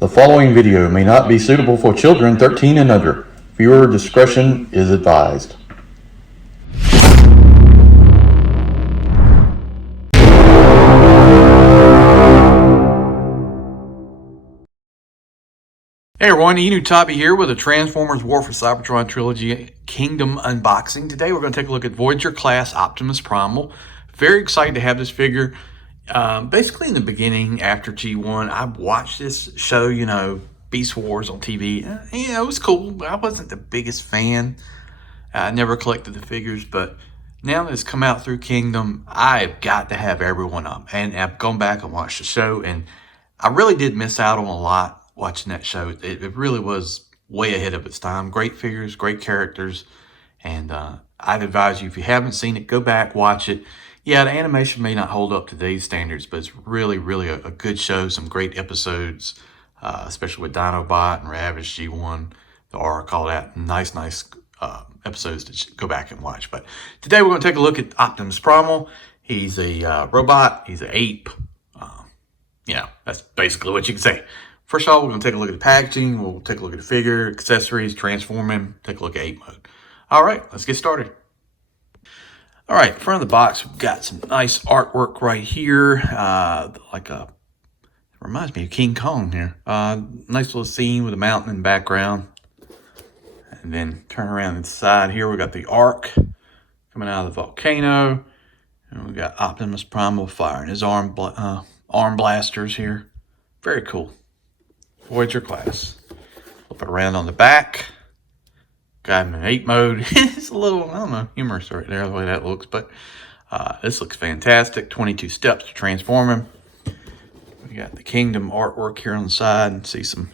The following video may not be suitable for children 13 and under. Viewer discretion is advised. Hey everyone, Enewtabie here with a Transformers War for Cybertron Trilogy Kingdom unboxing. Today we're going to take a look at Voyager class Optimus Primal. Very excited to have this figure. Basically in the beginning, after G1, I watched this show, Beast Wars on TV. It was cool, but I wasn't the biggest fan. I never collected the figures, but now that it's come out through Kingdom, I've got to have every one of them. And I've gone back and watched the show, and I really did miss out on a lot watching that show. It really was way ahead of its time. Great figures, great characters, and I'd advise you, if you haven't seen it, go back, watch it. Yeah, the animation may not hold up to today's standards, but it's really, really a good show. Some great episodes, especially with Dinobot and Ravage G1, the Ark, all that. Nice episodes to go back and watch. But today we're going to take a look at Optimus Primal. He's a robot. He's an ape. That's basically what you can say. First of all, we're going to take a look at the packaging. We'll take a look at the figure, accessories, transform him, take a look at ape mode. All right, let's get started. All right, in front of the box, we've got some nice artwork right here. It reminds me of King Kong here. Nice little scene with a mountain in the background. And then turn around to the side here, we got the Ark coming out of the volcano. And we got Optimus Primal firing his arm blasters here. Very cool. Voyager class. Flip it around on the back. Got him in ape mode. It's a little, I don't know, humorous right there, the way that looks. But this looks fantastic. 22 steps to transform him. We got the Kingdom artwork here on the side. And see some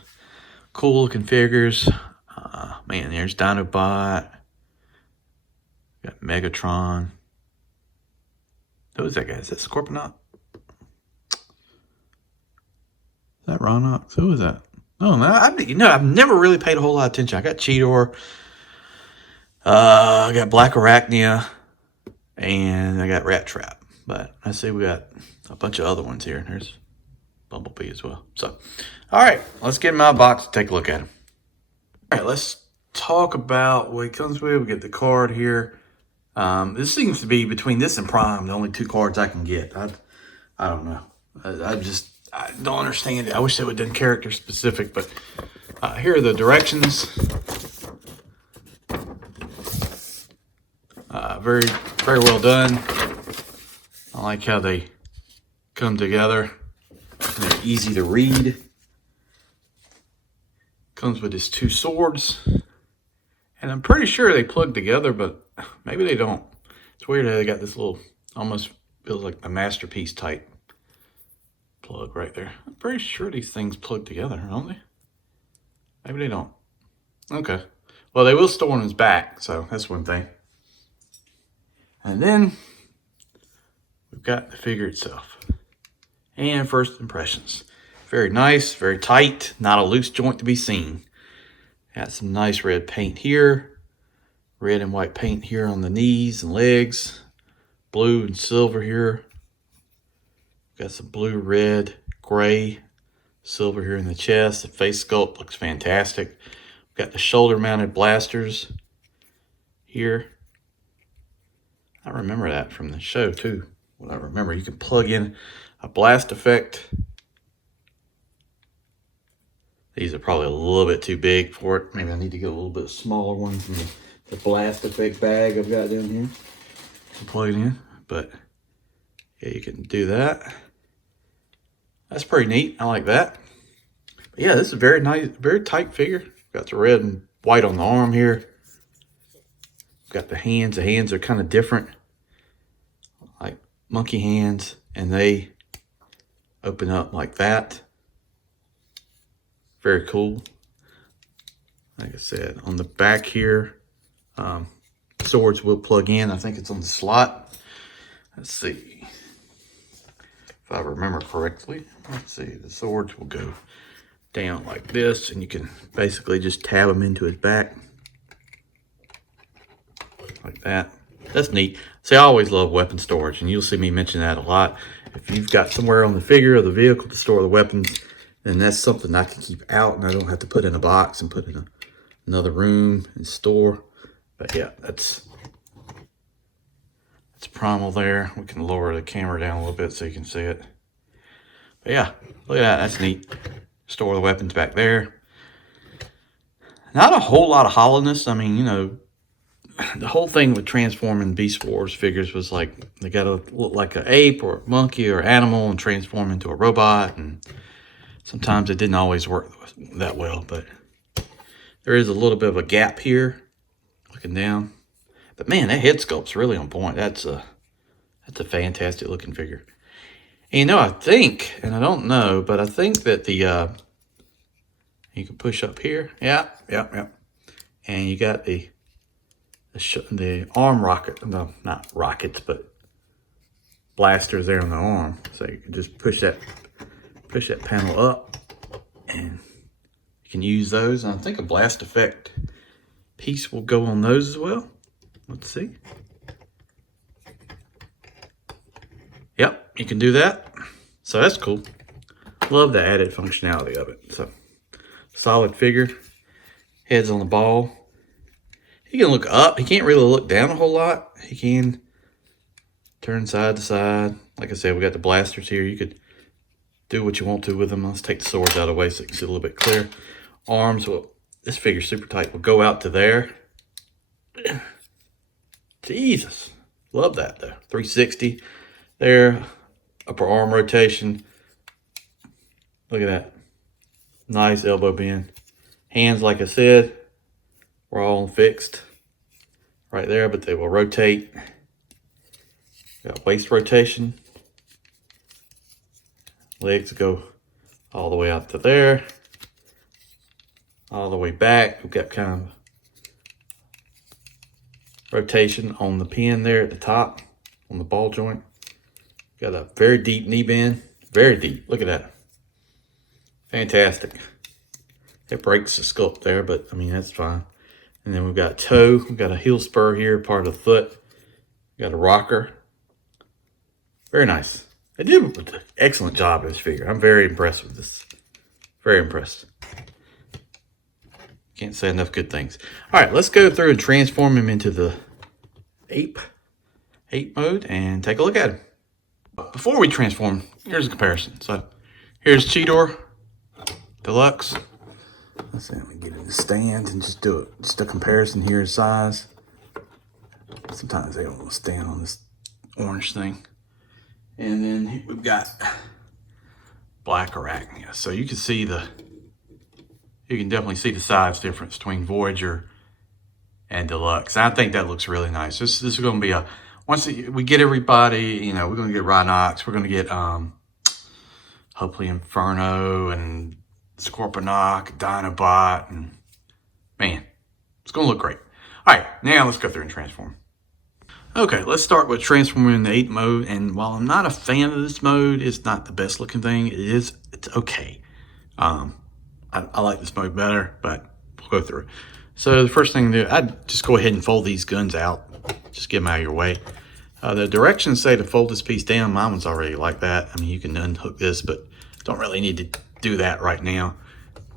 cool looking figures. Man, there's Dinobot. Got Megatron. Who is that guy? Is that Scorponok? Is that Ronox? Who is that? Oh, no, I've never really paid a whole lot of attention. I got Cheetor. I got Black Arachnia. And I got Rat Trap. But I see we got a bunch of other ones here. There's Bumblebee as well. So, all right. Let's get him out of the box and take a look at him. All right, let's talk about what he comes with. We get the card here. This seems to be, between this and Prime, the only two cards I can get. I don't know. I don't understand it. I wish they would have done character specific, but here are the directions. Very, very well done. I like how they come together. They're easy to read. Comes with his two swords. And I'm pretty sure they plug together, but maybe they don't. It's weird how they got this little, almost feels like a masterpiece type plug right there. I'm pretty sure these things plug together, don't they? Maybe they don't. Okay. Well, they will store on his back, so that's one thing. And then we've got the figure itself. And first impressions. Very nice, very tight, not a loose joint to be seen. Got some nice red paint here. Red and white paint here on the knees and legs. Blue and silver here. Got some blue, red, gray, silver here in the chest. The face sculpt looks fantastic. We've got the shoulder-mounted blasters here. I remember that from the show, too. What I remember, you can plug in a blast effect. These are probably a little bit too big for it. Maybe I need to get a little bit smaller one from the blast effect bag I've got down here to plug it in. But yeah, you can do that. That's pretty neat. I like that. But yeah, this is a very nice, very tight figure. Got the red and white on the arm here. Got the hands. The hands are kind of different, like monkey hands, and they open up like that. Very cool. Like I said, on the back here, swords will plug in. I think it's on the slot. Let's see. If I remember correctly, let's see, the swords will go down like this, and you can basically just tab them into his back. Like that. That's neat. See, I always love weapon storage, and you'll see me mention that a lot. If you've got somewhere on the figure or the vehicle to store the weapons, And that's something I can keep out and I don't have to put in a box and put in another room and store. But yeah, that's Primal there. We can lower the camera down a little bit so you can see it. But yeah, look at that. That's neat. Store the weapons back there. Not a whole lot of hollowness. I mean, you know, the whole thing with transforming Beast Wars figures was like they got to look like an ape or a monkey or animal and transform into a robot. And sometimes it didn't always work that well. But there is a little bit of a gap here looking down. But man, that head sculpt's really on point. That's a fantastic looking figure. And you know, I think, and I don't know, but I think that the you can push up here. Yeah. And you got the arm rocket. No, not rockets, but blasters there on the arm. So you can just push that panel up, and you can use those. And I think a blast effect piece will go on those as well. Let's see. Yep, you can do that. So that's cool. Love the added functionality of it. So solid figure. Head's on the ball. He can look up. He can't really look down a whole lot. He can turn side to side. Like I said, we got the blasters here. You could do what you want to with them. Let's take the swords out of the way so you can see a little bit clearer. Arms, well, this figure's super tight. Will go out to there. Jesus. Love that though. 360 there. Upper arm rotation. Look at that. Nice elbow bend. Hands, like I said, we're all fixed right there, but they will rotate. Got waist rotation. Legs go all the way out to there. All the way back. We've got kind of rotation on the pin there at the top, on the ball joint. Got a very deep knee bend. Very deep. Look at that. Fantastic. It breaks the sculpt there, but I mean, that's fine. And then we've got a toe. We've got a heel spur here, part of the foot. We've got a rocker. Very nice. They did an excellent job with this figure. I'm very impressed with this. Very impressed. Can't say enough good things. All right, let's go through and transform him into the ape mode and take a look at him. Before we transform, here's a comparison. So here's Cheetor Deluxe. Let's see, let me get in the stand and just do it. Just a comparison here in size. Sometimes they don't want to stand on this orange thing. And then we've got Black Arachnia. So you can see you can definitely see the size difference between Voyager and Deluxe. I think that looks really nice. This is going to be once we get everybody, you know, we're going to get Rhinox, we're going to get hopefully Inferno and Scorponok, Dinobot, and man, it's going to look great. All right, now let's go through and transform. Okay, let's start with transforming in the 8 mode. And while I'm not a fan of this mode, it's not the best looking thing. It's okay. I like this mode better, but we'll go through it. So the first thing to do, I'd just go ahead and fold these guns out. Just get them out of your way. The directions say to fold this piece down. Mine was already like that. I mean, you can unhook this, but don't really need to do that right now.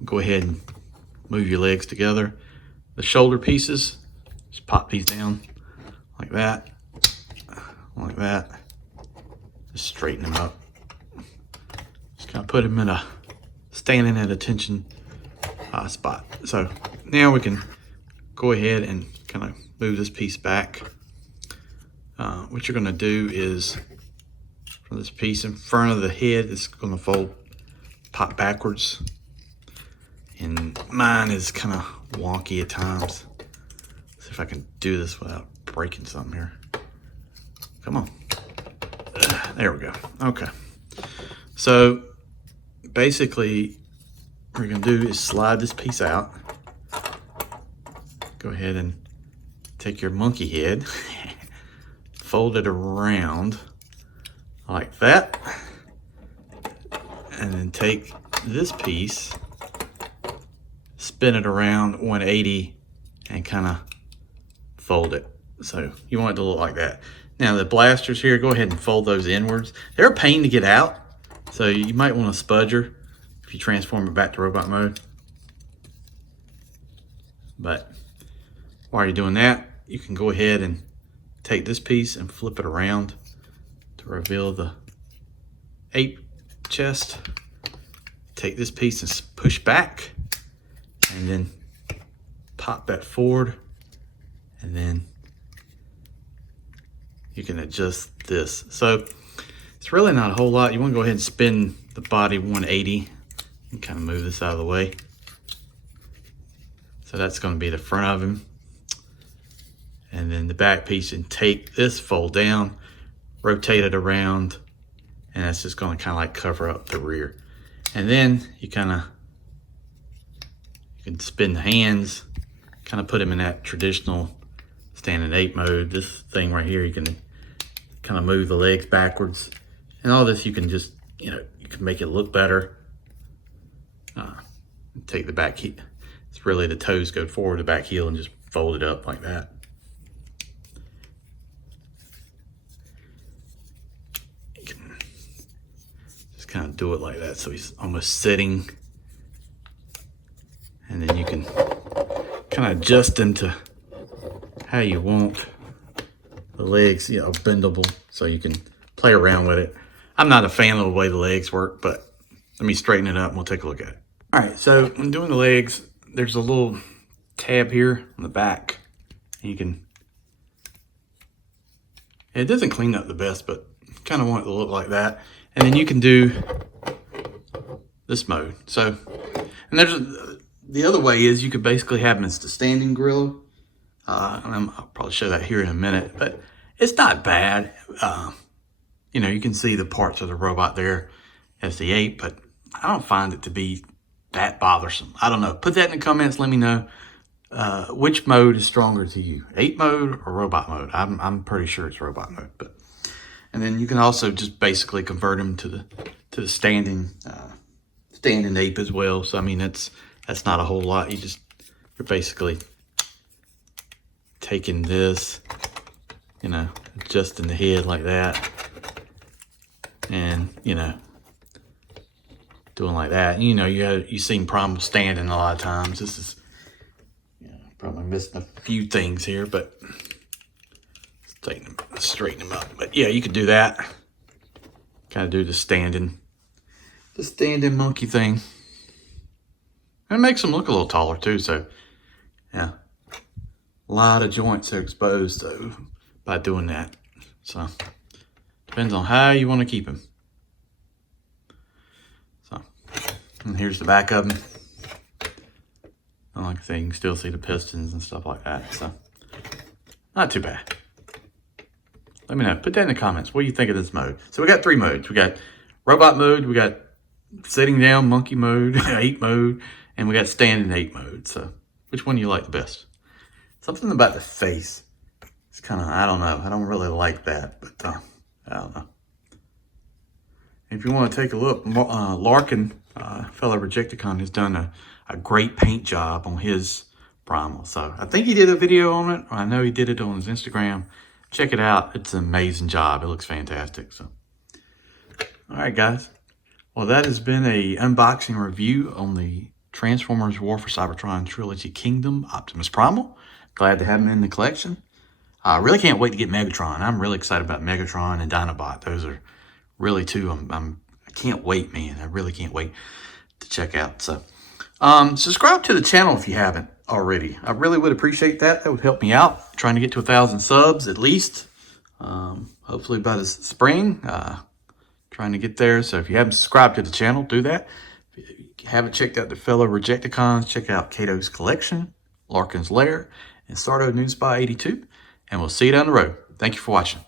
Go ahead and move your legs together. The shoulder pieces, just pop these down like that. Like that. Just straighten them up. Just kind of put them in a standing at attention spot. So now we can go ahead and kind of move this piece back. What you're going to do is, for this piece in front of the head, it's going to fold, pop backwards. And mine is kind of wonky at times. Let's see if I can do this without breaking something here. Come on. There we go. Okay. So basically, what we're going to do is slide this piece out. Go ahead and take your monkey head, fold it around like that, and then take this piece, spin it around 180, and kind of fold it. So you want it to look like that. Now the blasters here, go ahead and fold those inwards. They're a pain to get out, so you might want a spudger. if you transform it back to robot mode. But while you're doing that, you can go ahead and take this piece and flip it around to reveal the ape chest. Take this piece and push back, and then pop that forward, and then you can adjust this. So it's really not a whole lot. You want to go ahead and spin the body 180 and kind of move this out of the way. So that's going to be the front of him. And then the back piece, and take this, fold down, rotate it around, and that's just going to kind of like cover up the rear. And then you can spin the hands, kind of put them in that traditional standing ape mode. This thing right here, you can kind of move the legs backwards. And all this you can just, you can make it look better. Take the back heel. It's really the toes go forward, the back heel, and just fold it up like that. You can just kind of do it like that so he's almost sitting. And then you can kind of adjust him to how you want. The legs, bendable, so you can play around with it. I'm not a fan of the way the legs work, but let me straighten it up and we'll take a look at it. All right, so when doing the legs, there's a little tab here on the back. And it doesn't clean up the best, but kind of want it to look like that. And then you can do this mode. So, and the other way is you could basically have them as the standing gorilla. And I'll probably show that here in a minute, but it's not bad. You can see the parts of the robot there as the ape, but I don't find it to be that bothersome. I don't know. Put that in the comments. Let me know which mode is stronger to you, ape mode or robot mode. I'm pretty sure it's robot mode. And then you can also just basically convert them to the standing ape as well. So I mean that's not a whole lot. You're basically taking this, adjusting the head like that, and doing like that. You've seen Primal standing a lot of times. This is probably missing a few things here, but straighten them up. But yeah, you could do that. Kind of do the standing monkey thing. And it makes them look a little taller too. So yeah, a lot of joints are exposed though by doing that. So depends on how you want to keep them. So, and here's the back of them. Like I say, you can still see the pistons and stuff like that. So not too bad. Let me know. Put that in the comments. What do you think of this mode? So we got 3 modes. We got robot mode, we got sitting down monkey mode, ape mode, and we got standing ape mode. So which one do you like the best? Something about the face. It's kind of, I don't know. I don't really like that, but I don't know. If you want to take a look, Larkin, fellow Rejecticon, has done a great paint job on his Primal. So I think he did a video on it. Or I know he did it on his Instagram. Check it out. It's an amazing job. It looks fantastic. So, all right, guys. Well, that has been a unboxing review on the Transformers War for Cybertron Trilogy Kingdom Optimus Primal. Glad to have him in the collection. I really can't wait to get Megatron. I'm really excited about Megatron and Dinobot. Those are really two I can't wait, man. I really can't wait to check out. So, subscribe to the channel if you haven't already. I really would appreciate that. That would help me out. Trying to get to 1,000 subs at least. Hopefully by this spring. Trying to get there. So if you haven't subscribed to the channel, do that. If you haven't checked out the fellow Rejecticons, check out Kato's Collection, Larkin's Lair, and Stardo News Spy 82. And we'll see you down the road. Thank you for watching.